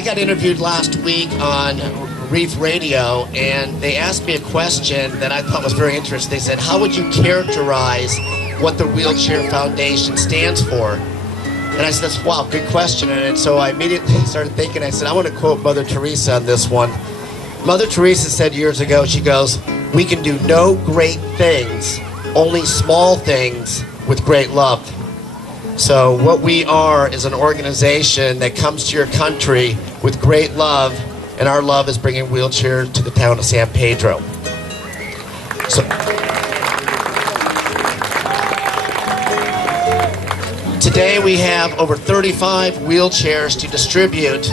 I got interviewed last week on Reef Radio, and they asked me a question that I thought was very interesting. They said, how would you characterize what the Wheelchair Foundation stands for? And I said, wow, good question. And so I immediately started thinking, I said, I want to quote Mother Teresa on this one. Mother Teresa said years ago, she goes, we can do no great things, only small things with great love. So what we are is an organization that comes to your country with great love, and our love is bringing wheelchairs to the town of San Pedro. So, today we have over 35 wheelchairs to distribute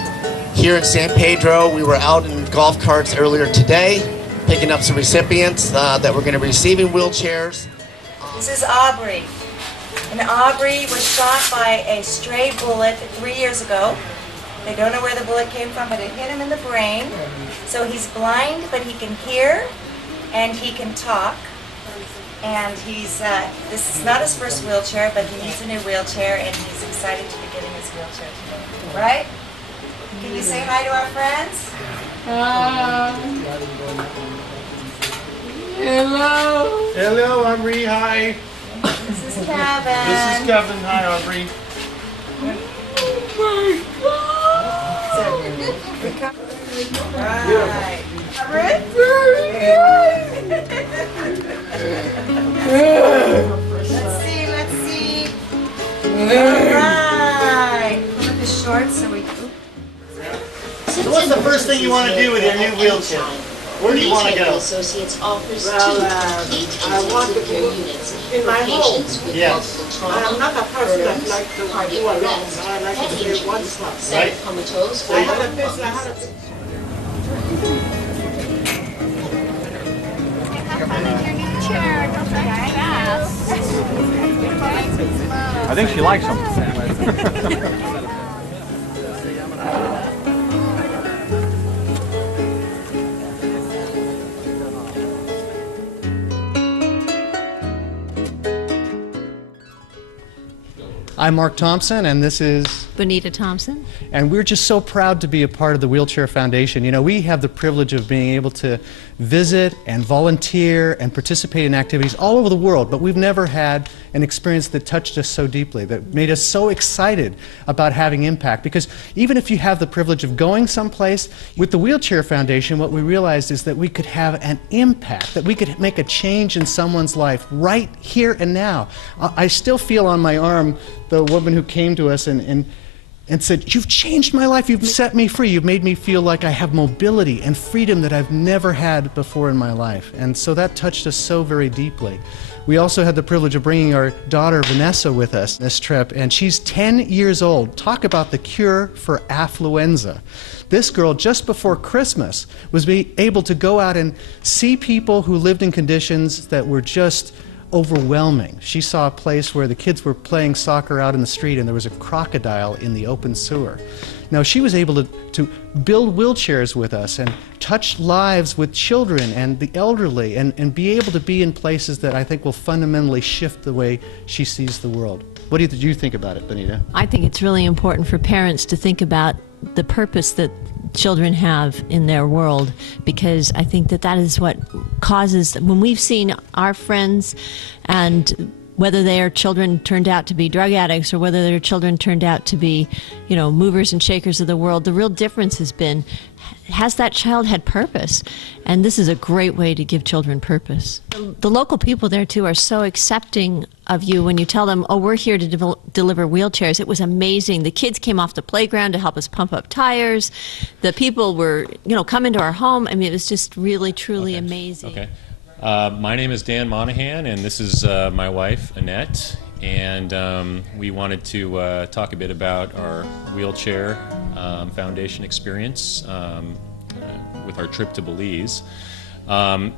here in San Pedro. We were out in golf carts earlier today, picking up some recipients that were going to be receiving wheelchairs. This is Aubrey. And Aubrey was shot by a stray bullet 3 years ago. They don't know where the bullet came from, but it hit him in the brain. So he's blind, but he can hear, and he can talk. And he's, this is not his first wheelchair, but he needs a new wheelchair, and he's excited to be getting his wheelchair today. Right? Can you say hi to our friends? Hello. Hello, Aubrey. Hi. This is Kevin. This is Kevin. Hi, Aubrey. Oh my God. Right. Aubrey? Let's see. Alright. Put the shorts so we... So what's the first thing you want to do with your new wheelchair? Where do you want to go? Associates offers I want to go in my home. Yes. I am not a person that likes to do alone. I like to stay one spot. Right. I had a business. I think she likes them. I'm Mark Thompson, and this is Bonita Thompson. And we're just so proud to be a part of the Wheelchair Foundation. You know, we have the privilege of being able to visit and volunteer and participate in activities all over the world, but we've never had an experience that touched us so deeply, that made us so excited about having impact. Because even if you have the privilege of going someplace, with the Wheelchair Foundation, what we realized is that we could have an impact, that we could make a change in someone's life right here and now. I still feel on my arm the woman who came to us and said, you've changed my life, you've set me free, you've made me feel like I have mobility and freedom that I've never had before in my life. And so that touched us so very deeply. We also had the privilege of bringing our daughter Vanessa with us this trip, and she's 10 years old. Talk about the cure for affluenza. This girl, just before Christmas, was able to go out and see people who lived in conditions that were just overwhelming. She saw a place where the kids were playing soccer out in the street and there was a crocodile in the open sewer. Now she was able to build wheelchairs with us and touch lives with children and the elderly and be able to be in places that I think will fundamentally shift the way she sees the world. What do you think about it, Bonita? I think it's really important for parents to think about the purpose that children have in their world, because I think that that is what causes, when we've seen our friends, and whether their children turned out to be drug addicts or whether their children turned out to be, you know, movers and shakers of the world, the real difference has been, has that child had purpose? And this is a great way to give children purpose. The local people there too are so accepting of you when you tell them, oh, we're here to deliver wheelchairs. It was amazing. The kids came off the playground to help us pump up tires. The people were, you know, come into our home. I mean, it was just really, truly amazing. Okay. My name is Dan Monahan, and this is my wife, Annette. And we wanted to talk a bit about our wheelchair foundation experience with our trip to Belize.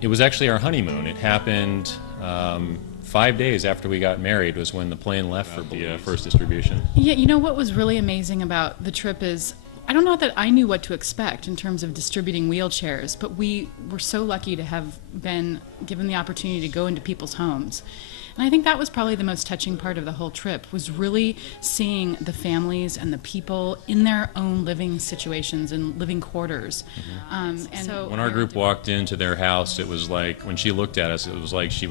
It was actually our honeymoon. It happened 5 days after we got married was when the plane left for the first distribution. Yeah, you know what was really amazing about the trip is, I don't know that I knew what to expect in terms of distributing wheelchairs, but we were so lucky to have been given the opportunity to go into people's homes. And I think that was probably the most touching part of the whole trip, was really seeing the families and the people in their own living situations and living quarters. And so When our group walked into their house, it was like, when she looked at us, it was like she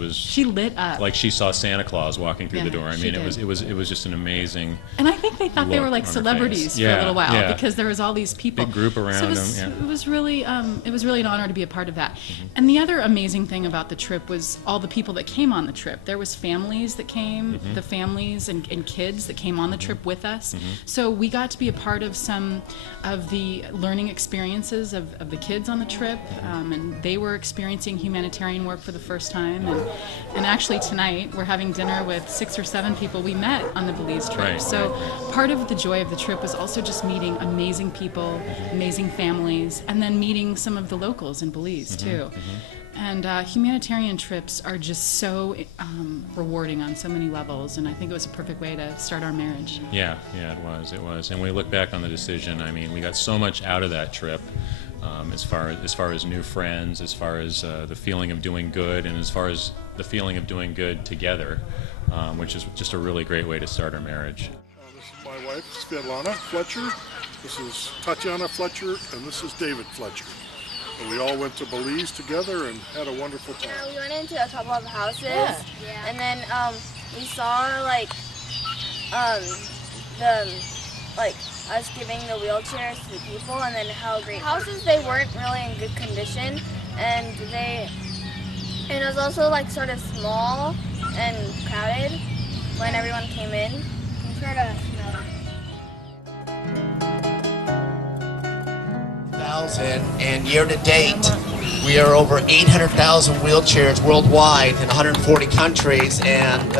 lit up. like she saw Santa Claus walking through Yeah, the door. I she mean, did. it was just an amazing. And I think they thought they look were like on her celebrities face. for Yeah, a little while, yeah. because there was all these people. Big group around so them, yeah. It was really an honor to be a part of that. And the other amazing thing about the trip was all the people that came on the trip. There was families that came, the families and kids that came on the trip with us. So we got to be a part of some of the learning experiences of the kids on the trip, and they were experiencing humanitarian work for the first time. And actually tonight we're having dinner with 6 or 7 people we met on the Belize trip. Right, so part of the joy of the trip was also just meeting amazing people, amazing families, and then meeting some of the locals in Belize too. And humanitarian trips are just so rewarding on so many levels, and I think it was a perfect way to start our marriage. Yeah, it was. And when we look back on the decision, I mean, we got so much out of that trip, as far as new friends, as far as the feeling of doing good, and as far as the feeling of doing good together, which is just a really great way to start our marriage. This is my wife, Svetlana Fletcher. This is Tatiana Fletcher, and this is David Fletcher. And we all went to Belize together and had a wonderful time. Yeah, we went into a couple of houses, and then we saw like us giving the wheelchairs to the people, and then how great houses. They weren't really in good condition, and it was also like sort of small and crowded when everyone came in. You can try to smell it. And year to date, we are over 800,000 wheelchairs worldwide in 140 countries, and